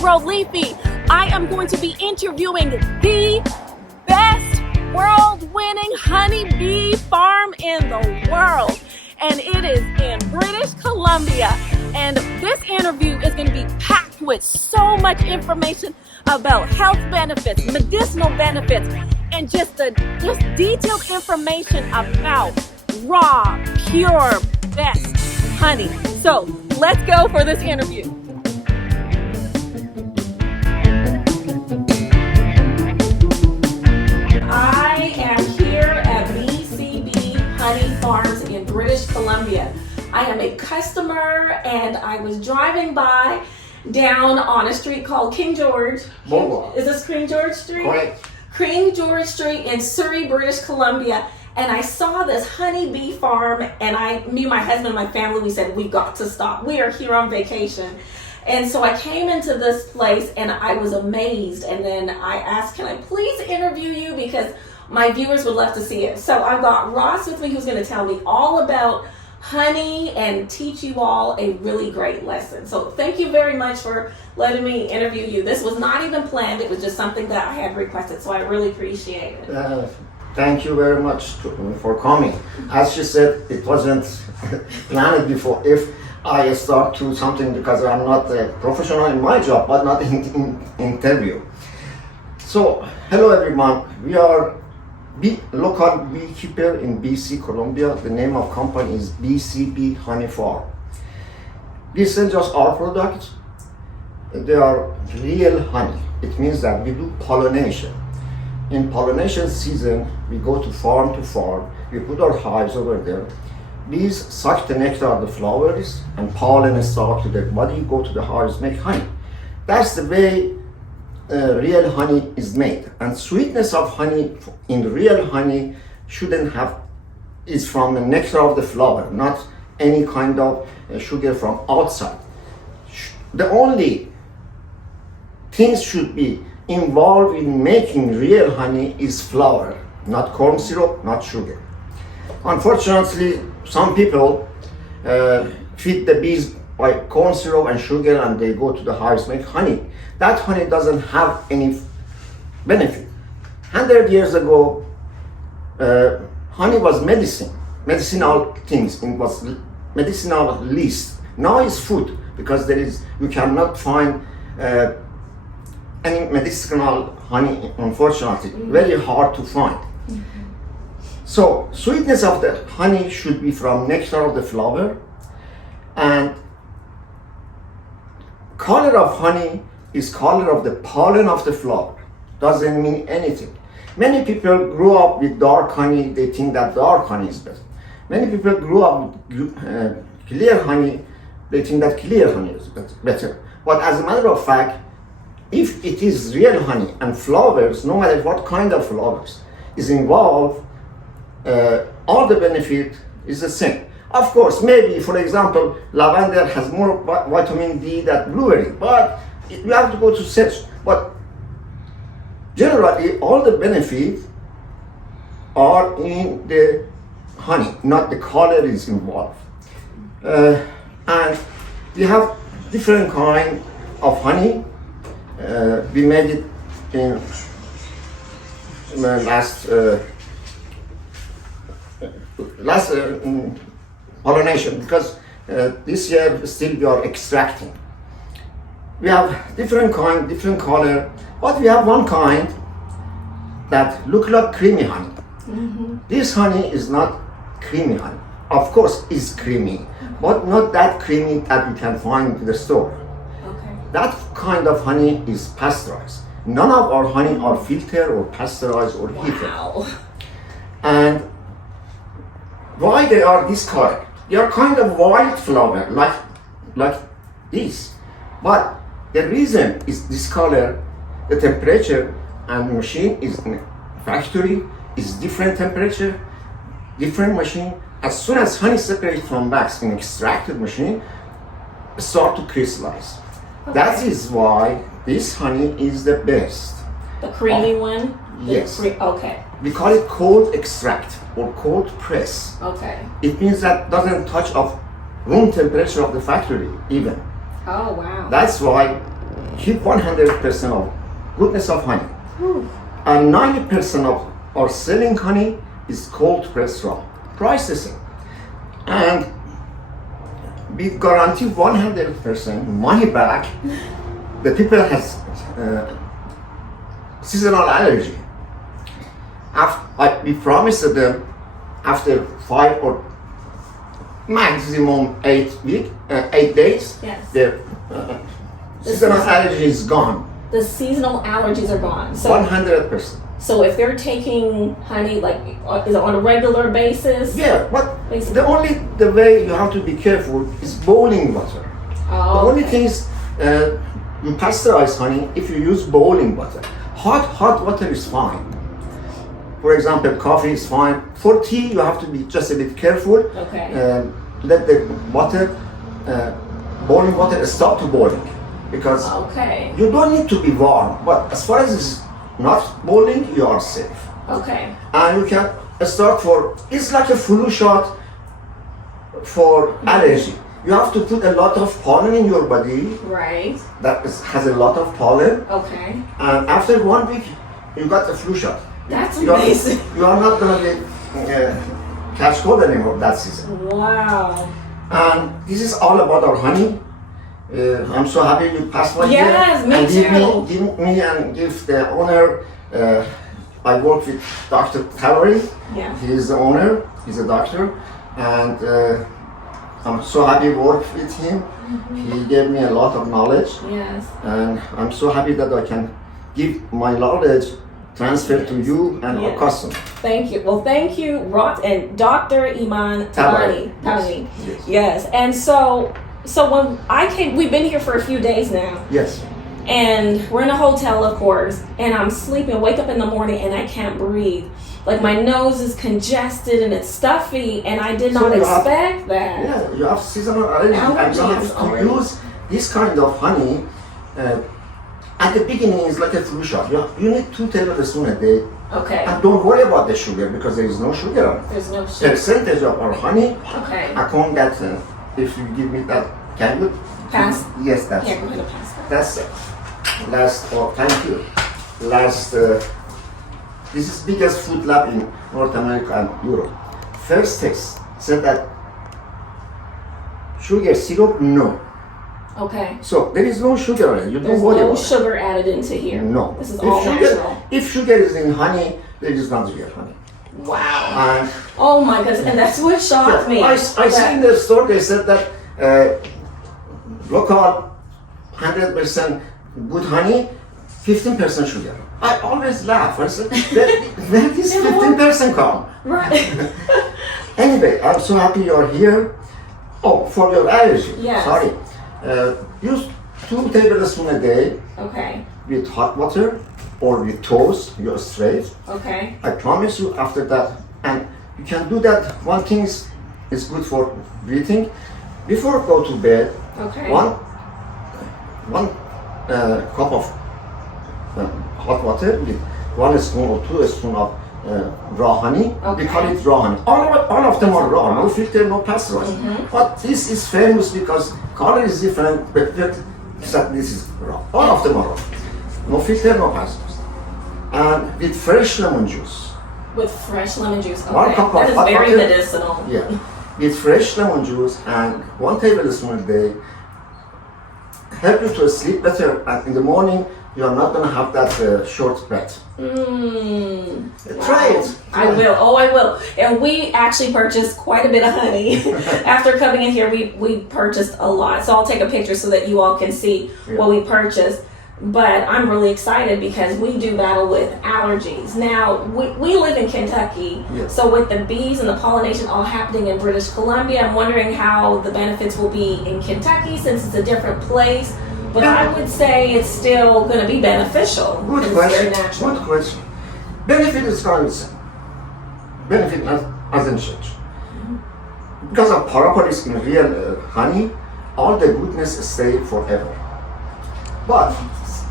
Grow Leafy. I am going to be interviewing the best world-winning honeybee farm in the world. And it is in British Columbia. And this interview is going to be packed with so much information about health benefits, medicinal benefits, and just detailed information about raw, pure, best honey. So let's go for this interview. I am here at BCB Honey Farms in British Columbia. I am a customer and I was driving by down on a street called King George. Is this King George Street? Correct. King George Street in Surrey, British Columbia. And I saw this honeybee farm, and me, my husband, and my family, we said, we've got to stop. We are here on vacation. And so I came into this place and I was amazed. And then I asked, can I please interview you? Because my viewers would love to see it. So I've got Ross with me who's going to tell me all about honey and teach you all a really great lesson. So thank you very much for letting me interview you. This was not even planned. It was just something that I had requested. So I really appreciate it. Thank you very much for coming. As she said, it wasn't planned before. If I start to something because I'm not a professional in my job, but not in interview. So, hello everyone. We are local beekeeper in BC, Columbia. The name of company is BCB Honey Farm. We sell just our products. They are real honey. It means that we do pollination. In pollination season, we go to farm, we put our hives over there. Bees suck the nectar of the flowers and pollen start to their body, go to the hives, make honey. That's the way real honey is made. And sweetness of honey in real honey is from the nectar of the flower, not any kind of sugar from outside. The only things should be involved in making real honey is flour, not corn syrup, not sugar. Unfortunately, some people feed the bees by corn syrup and sugar and they go to the hives make honey. That honey doesn't have any benefit. 100 years ago, honey was medicinal things. It was medicinal list. Now it's food because you cannot find any medicinal honey, unfortunately, very hard to find. So, sweetness of the honey should be from nectar of the flower, and color of honey is color of the pollen of the flower. Doesn't mean anything. Many people grew up with dark honey, they think that dark honey is better. Many people grew up with clear honey, they think that clear honey is better. But as a matter of fact, if it is real honey and flowers, no matter what kind of flowers is involved, all the benefit is the same. Of course, maybe, for example, lavender has more vitamin D than blueberry, but you have to go to search. But generally, all the benefits are in the honey, not the color is involved. And we have different kind of honey. We made it in last pollination because this year still we are extracting. We have different kind, different color, but we have one kind that look like creamy honey. Mm-hmm. This honey is not creamy honey. Of course, it's creamy, but not that creamy that you can find in the store. That kind of honey is pasteurized. None of our honey are filtered or pasteurized or heated. Wow. And why they are this color? They are kind of white flower, like this. But the reason is this color, the temperature and machine is in factory, is different temperature, different machine. As soon as honey separates from wax in extracted machine, start to crystallize. Okay. That is why this honey is the best. The creamy one? Yes. Okay. We call it cold extract or cold press. Okay. It means that doesn't touch of room temperature of the factory even. Oh wow. That's why keep 100% of goodness of honey. Ooh. And 90% of our selling honey is cold pressed raw, processing. And we guarantee 100% money back. The people has seasonal allergy. We promised them after 5 or maximum 8 days, Yes. the seasonal allergy is gone. The seasonal allergies are gone. So 100%. So if they're taking honey, like, is it on a regular basis? Yeah, but Basically. the way you have to be careful is boiling water. Oh, The only okay. thing is, you pasteurize honey if you use boiling water. Hot water is fine. For example, coffee is fine. For tea, you have to be just a bit careful. Okay. Let the water, boiling water, stop to boiling, because Okay. you don't need to be warm. But as far as it's not boiling, you are safe. Okay. And you can start it's like a flu shot for allergy. You have to put a lot of pollen in your body Right. has a lot of pollen, Okay. and after 1 week, you got the flu shot. That's You are, amazing. you are not gonna get catch cold anymore that season. Wow. And this is all about our honey. I'm so happy you passed by here. Yes, me and too. Give me and give the owner. I work with Dr. Tabari. Yeah. He is the owner. He's a doctor, and I'm so happy to work with him. He gave me a lot of knowledge, Yes. and I'm so happy that I can give my knowledge transfer to you and our Yes. customer. Thank you. Well, thank you, Rot and Dr. Iman Tabari. Yes. Yes. Yes. And so when I came, we've been here for a few days now. Yes. And we're in a hotel, of course, and I'm sleeping, wake up in the morning, and I can't breathe. Like, my nose is congested and it's stuffy, and I did So not you have- expect that. Yeah, you have seasonal allergy, and you Allergies have to already. use this kind of honey. At the beginning, it's like a flu shot. You need 2 tablespoons a day, Okay. and don't worry about the sugar because there is no sugar on it. There's no sugar. Percentage of our honey, Okay. I can't get. If you give me that, can you? Pass. Yes, that's Here, go ahead and pass that. that's it. Thank you. This is biggest food lab in North America and Europe. First test said that sugar syrup, no. Okay. So there is no sugar in it. You There's don't worry no about it. sugar added into here. No. This is all sugar, natural. If sugar is in honey, there is not real honey. Wow. And Oh my goodness. And that's what shocked me. I see in the store they said that local 100% good honey, 15% sugar. I always laugh. I said, where this 15% come? Right. Anyway, I'm so happy you're here. Oh, for your allergy. Yes. Sorry. Use 2 tablespoons a day Okay. with hot water or with toast. You're straight. Okay. I promise you after that, and you can do that. One thing is good for breathing. Before go to bed, Okay. one cup of hot water with 1 spoon or 2 spoons of raw honey. Okay. We call it raw honey. All of them are raw, no filter, no pasteurized. But this is famous because color is different, but this is raw. All of them are raw. No filter, no pasteurized. And with fresh lemon juice. With fresh lemon juice. Okay. 1 cup of That is hot very water. medicinal. Yeah. With fresh lemon juice and 1 tablespoon a day, help you to sleep better. And in the morning, you are not going to have that short breath. Mmm. Try it. I will. Oh, I will. And we actually purchased quite a bit of honey. After coming in here, we purchased a lot. So I'll take a picture so that you all can see what we purchased. But I'm really excited because we do battle with allergies. Now, we live in Kentucky. Yes. So with the bees and the pollination all happening in British Columbia, I'm wondering how the benefits will be in Kentucky since it's a different place. But I would say it's still going to be beneficial. Good It's question. very natural. Good question. Benefit is going to say. Benefit hasn't changed. Because of propolis in real honey, all the goodness stay forever. But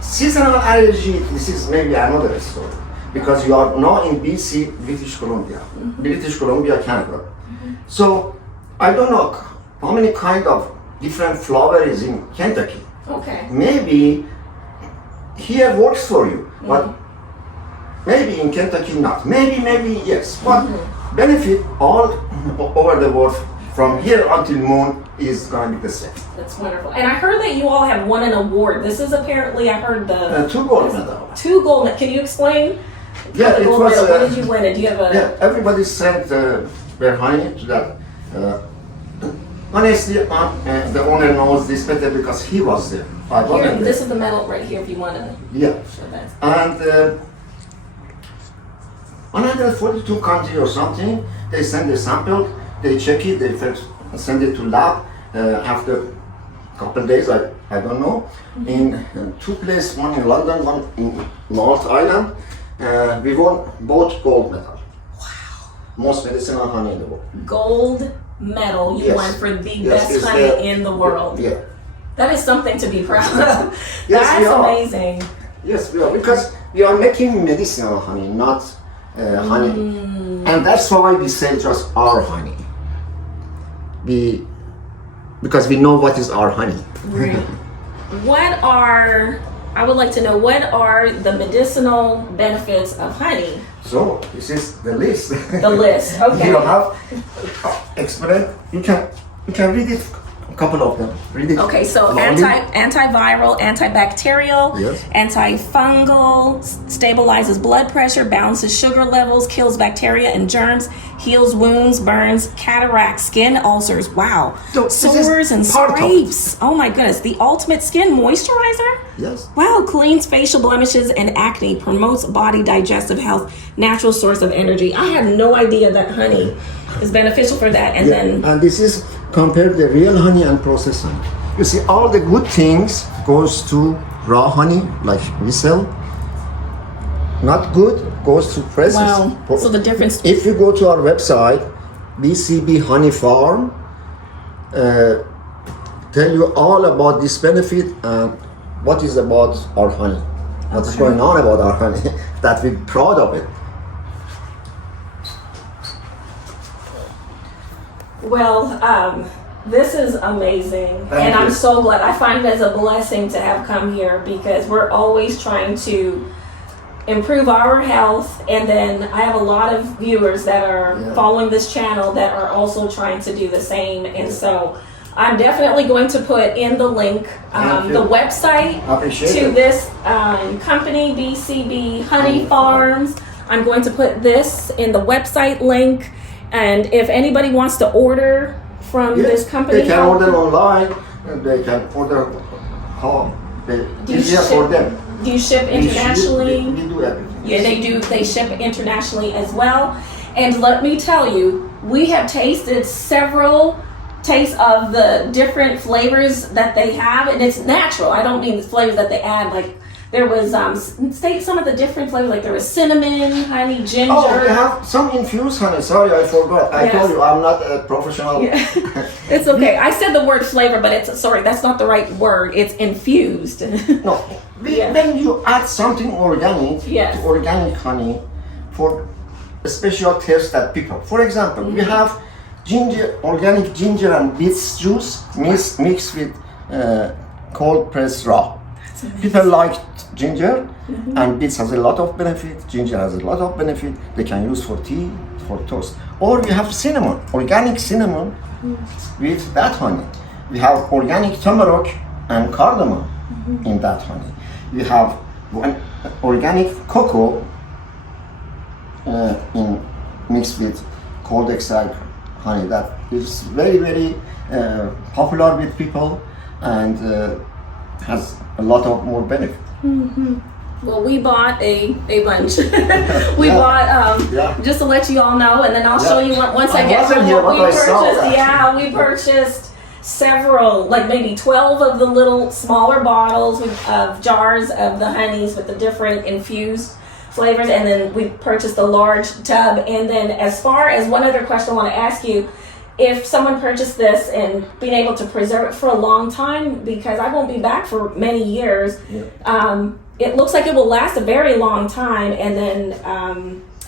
seasonal allergy, this is maybe another story. Because you are now in BC, British Columbia, British Columbia, Canada. So I don't know how many kind of different flowers in Kentucky. Okay. Maybe here works for you, but maybe in Kentucky not. Maybe yes, but benefit all over the world from here until moon is going to be the same. That's wonderful. And I heard that you all have won an award. This is apparently, I heard the 2 gold medals. 2 gold medals. Can you explain? Yeah, the it gold was. medal? What did you win? Do you have a? Yeah, everybody sent their honey to that. Honestly, the owner knows this better because he was there. I Here, wasn't this there. is the medal right here if you want to Yeah, show that. and 142 country or something. They send a sample. They check it. They first send it to lab. After a couple days, I don't know. In 2 places, one in London, one in North Island. We won both gold medal. Wow! Most medicinal honey in the world. Gold medal you Yes. won for the Yes, best it's honey the- in the world. Yeah. That is something to be proud of. Yes, That's we are. amazing. Yes, we are, because we are making medicinal honey, not honey, and that's why we sell just our honey. Because we know what is our honey. I would like to know, what are the medicinal benefits of honey? So this is the list. The list, okay. You have explain. You can read it. A couple of them. Read it. Okay, so slowly. antiviral, antibacterial, Yes. antifungal, stabilizes blood pressure, balances sugar levels, kills bacteria and germs, heals wounds, burns, cataracts, skin ulcers. Wow. So this is Sores and part of it. scrapes. Oh my goodness. The ultimate skin moisturizer? Yes. Wow, cleans facial blemishes and acne, promotes body digestive health, natural source of energy. I had no idea that honey is beneficial for that. And then And this is compared the real honey and processed honey. You see, all the good things goes to raw honey, like we sell. Not good goes to processed. wow. So the difference. If you go to our website, BCB Honey Farm, tell you all about this benefit and what is about our honey. What is going on about our honey, that we're proud of it. Well, this is amazing. Thank And I'm you. so glad. I find it as a blessing to have come here because we're always trying to improve our health. And then I have a lot of viewers that are Yeah. following this channel that are also trying to do the same. And so I'm definitely going to put in the link, Thank you. the website I appreciate to it. this company, BCB Honey Farms. I'm going to put this in the website link. And if anybody wants to order from Yes, this company, they can order online. They can order home. Do you Easier for ship- them. do you ship We internationally? We do everything. Yeah, they do. They ship internationally as well. And let me tell you, we have tasted several tastes of the different flavors that they have, and it's natural. I don't mean the flavors that they add. Like there was state some of the different flavors. Like there was cinnamon, honey, ginger. Oh, we have some infused honey. Sorry, I forgot. I Yes. told you I'm not a professional. It's okay. I said the word flavor, but it's sorry. That's not the right word. It's infused. No, Yeah. when you add something organic, Yes. to organic honey, for a special taste that people. For example, we have ginger, organic ginger and beets juice mixed with cold pressed raw. People like ginger, and beets has a lot of benefit. Ginger has a lot of benefit. They can use for tea, for toast. Or we have cinnamon, organic cinnamon with that honey. We have organic turmeric and cardamom in that honey. We have organic cocoa mixed with cold extract honey. That is very, very popular with people and has a lot of more benefit. Well, we bought a bunch. We Yeah. bought Yeah. just to let you all know, and then I'll Yeah. show you once I I get wasn't home here, what we but I saw purchased. that. Yeah, we purchased several, like maybe 12 of the little smaller bottles of jars of the honeys with the different infused flavors, and then we purchased a large tub. And then, as far as one other question I want to ask you. If someone purchased this and being able to preserve it for a long time, because I won't be back for many years, it looks like it will last a very long time. And then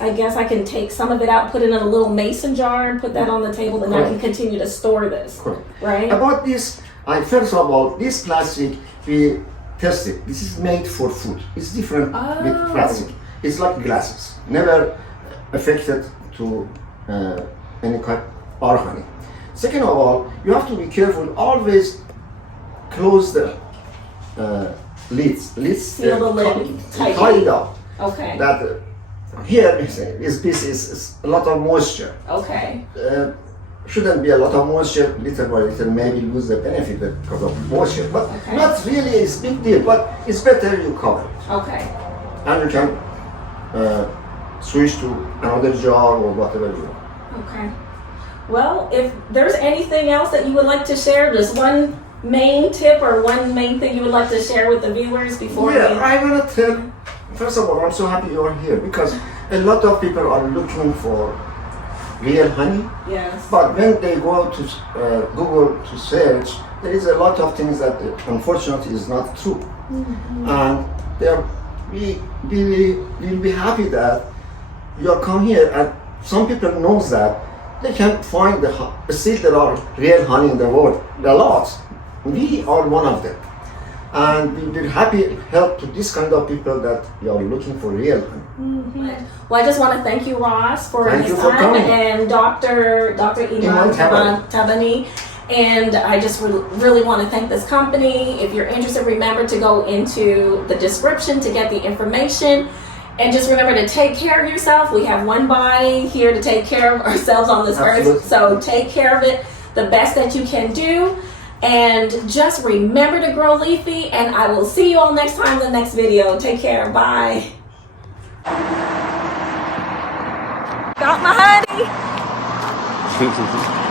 I guess I can take some of it out, put it in a little mason jar, and put that on the table, and I can continue to store this. Correct. Right? About this, first of all, this plastic, we test it. This is made for food. It's different with Oh. plastic. It's like glasses, never affected to any kind of honey. Second of all, you have to be careful. Always close the lids. Seal the lid tightly. Tie it up. Okay. That here is a lot of moisture. Okay. Shouldn't be a lot of moisture. Little by little, maybe lose the benefit because of moisture. But Okay. not really a big deal. But it's better you cover it, Okay. and you can switch to another jar or whatever you want. Okay. Well, if there's anything else that you would like to share, just one main tip or one main thing you would like to share with the viewers before Yeah, we... I want to tell. First of all, I'm so happy you're here because a lot of people are looking for real honey. Yes. But when they go to Google to search, there is a lot of things that unfortunately is not true. And we will be happy that you are come here, and some people knows that they can find still there are real honey in the world. There are lots. We are one of them. And we will happy help to this kind of people that you are looking for real honey. Well, I just want to thank you, Ross, for Thank his you for time, coming. and Dr. Iman Tabari. And I just really want to thank this company. If you're interested, remember to go into the description to get the information. And just remember to take care of yourself. We have one body here to take care of ourselves on this Absolutely. earth. So take care of it the best that you can do. And just remember to grow leafy. And I will see you all next time in the next video. Take care. Bye. Got my honey.